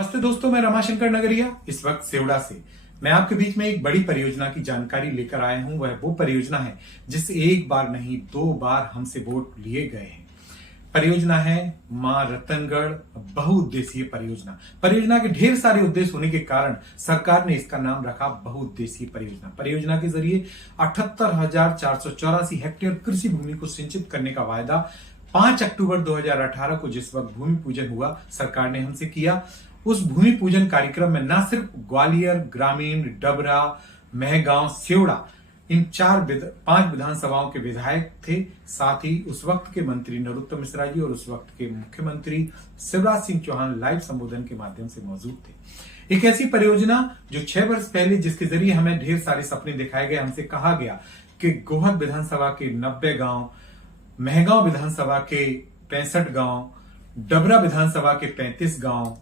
नमस्ते दोस्तों, मैं रमाशंकर नगरिया इस वक्त सेवड़ा से मैं आपके बीच में एक बड़ी परियोजना की जानकारी लेकर आया हूं। वह वो परियोजना है जिससे एक बार नहीं 2 बार हमसे वोट लिए गए हैं। परियोजना है मां रतनगढ़ बहुउद्देशीय परियोजना। परियोजना के ढेर सारे उद्देश्य होने के कारण सरकार ने इसका नाम रखा बहुउद्देशीय परियोजना। परियोजना के जरिए 78,484 हेक्टेयर कृषि भूमि को सिंचित करने का वायदा 5 अक्टूबर 2018 को जिस वक्त भूमि पूजन हुआ, सरकार ने हमसे किया। उस भूमि पूजन कार्यक्रम में न सिर्फ ग्वालियर, ग्रामीण, डबरा, महगांव, सेवड़ा इन 5 विधानसभाओं के विधायक थे, साथ ही उस वक्त के मंत्री नरोत्तम मिश्रा जी और उस वक्त के मुख्यमंत्री शिवराज सिंह चौहान लाइव संबोधन के माध्यम से मौजूद थे। एक ऐसी परियोजना जो 6 वर्ष पहले जिसके जरिए हमें ढेर सारे सपने दिखाए गए, हमसे कहा गया कि गोहद विधानसभा के 90 गांव, महगांव विधानसभा के 65 गांव, डबरा विधानसभा के 35 गांव,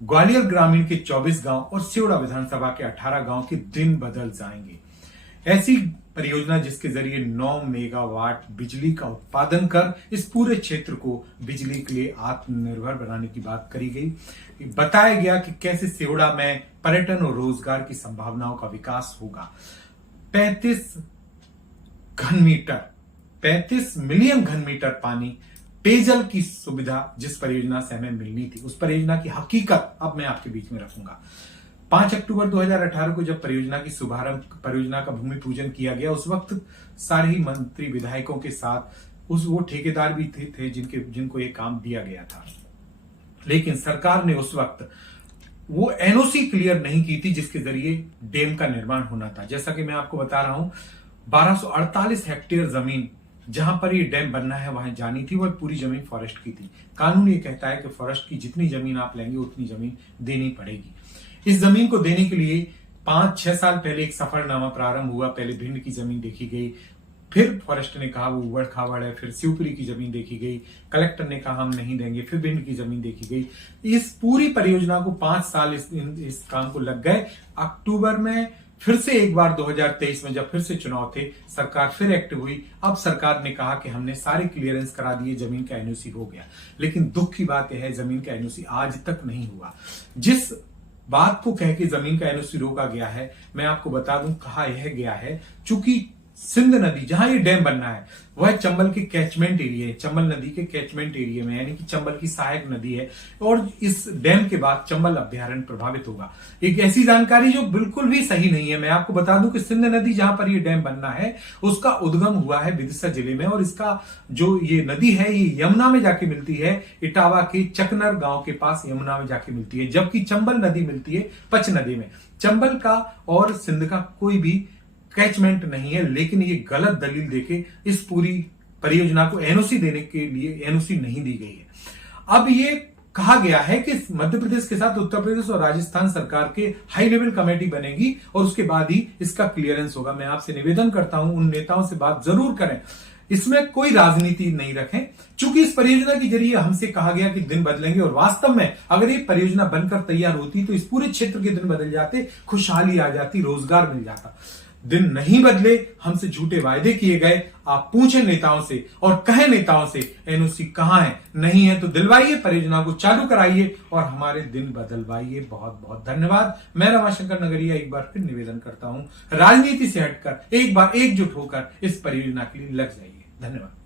ग्वालियर ग्रामीण के 24 गांव और सेवड़ा विधानसभा के 18 गांव के दिन बदल जाएंगे। ऐसी परियोजना जिसके जरिए 9 मेगावाट बिजली का उत्पादन कर इस पूरे क्षेत्र को बिजली के लिए आत्मनिर्भर बनाने की बात करी गई। बताया गया कि कैसे सेवड़ा में पर्यटन और रोजगार की संभावनाओं का विकास होगा। 35 मिलियन घन मीटर पानी, पेयजल की सुविधा जिस परियोजना से हमें मिलनी थी, उस परियोजना की हकीकत अब मैं आपके बीच में रखूंगा। 5 अक्टूबर 2018 को जब परियोजना का भूमि पूजन किया गया, उस वक्त सारे ही मंत्री विधायकों के साथ वो ठेकेदार भी थे जिनको ये काम दिया गया था। लेकिन सरकार ने उस वक्त वो एनओसी क्लियर नहीं की थी जिसके जरिए डैम का निर्माण होना था। जैसा कि मैं आपको बता रहा हूं, 1248 हेक्टेयर जमीन जहां पर ये डैम बनना है वहां जानी थी, वह पूरी जमीन फॉरेस्ट की थी। कानून ये कहता है कि फॉरेस्ट की जितनी जमीन आप लेंगे उतनी जमीन देनी पड़ेगी। इस जमीन को देने के लिए 5-6 साल पहले एक सफरनामा प्रारंभ हुआ। पहले भिंड की जमीन देखी गई, फिर फॉरेस्ट ने कहा वो उबड़ खाबड़ है, फिर शिवपुरी की जमीन देखी गई, कलेक्टर ने कहा हम नहीं देंगे, फिर भिंड की जमीन देखी गई। इस पूरी परियोजना को 5 साल इस काम को लग गए। अक्टूबर में फिर से एक बार 2023 में जब फिर से चुनाव थे, सरकार फिर एक्टिव हुई। अब सरकार ने कहा कि हमने सारे क्लियरेंस करा दिए, जमीन का एनओसी हो गया। लेकिन दुख की बात यह है, जमीन का एनओसी आज तक नहीं हुआ। जिस बात को कह के जमीन का एनओसी रोका गया है, मैं आपको बता दूं कहा यह गया है, चूंकि सिंध नदी जहां ये डैम बनना है वह चंबल के कैचमेंट एरिया है, चंबल नदी के कैचमेंट एरिया में, यानी कि चंबल की सहायक नदी है और इस डैम के बाद चंबल अभ्यारण्य प्रभावित होगा। एक ऐसी जानकारी जो बिल्कुल भी सही नहीं है। मैं आपको बता दूं कि सिंध नदी जहां पर ये डैम बनना है उसका उद्गम हुआ है विदिशा जिले में, और इसका जो ये नदी है ये यमुना में जाके मिलती है, इटावा के चकनर गांव के पास यमुना में जाके मिलती है, जबकि चंबल नदी मिलती है पच नदी में। चंबल का और सिंध का कोई भी कैचमेंट नहीं है, लेकिन ये गलत दलील देके इस पूरी परियोजना को एनओसी देने के लिए एनओसी नहीं दी गई है। अब ये कहा गया है कि मध्य प्रदेश के साथ उत्तर प्रदेश और राजस्थान सरकार के हाई लेवल कमेटी बनेगी और उसके बाद ही इसका क्लियरेंस होगा। मैं आपसे निवेदन करता हूं उन नेताओं से बात जरूर करें, इसमें कोई राजनीति नहीं रखें। चूंकि इस परियोजना के जरिए हमसे कहा गया कि दिन बदलेंगे, और वास्तव में अगर ये परियोजना बनकर तैयार होती तो इस पूरे क्षेत्र के दिन बदल जाते, खुशहाली आ जाती, रोजगार मिल जाता। दिन नहीं बदले, हमसे झूठे वायदे किए गए। आप पूछें नेताओं से और कहें नेताओं से एनओसी कहां है, नहीं है तो दिलवाइए, परियोजना को चालू कराइए और हमारे दिन बदलवाइए। बहुत बहुत धन्यवाद। मैं रमाशंकर नगरिया एक बार फिर निवेदन करता हूं, राजनीति से हटकर एक बार एकजुट होकर इस परियोजना के लिए लग जाइए। धन्यवाद।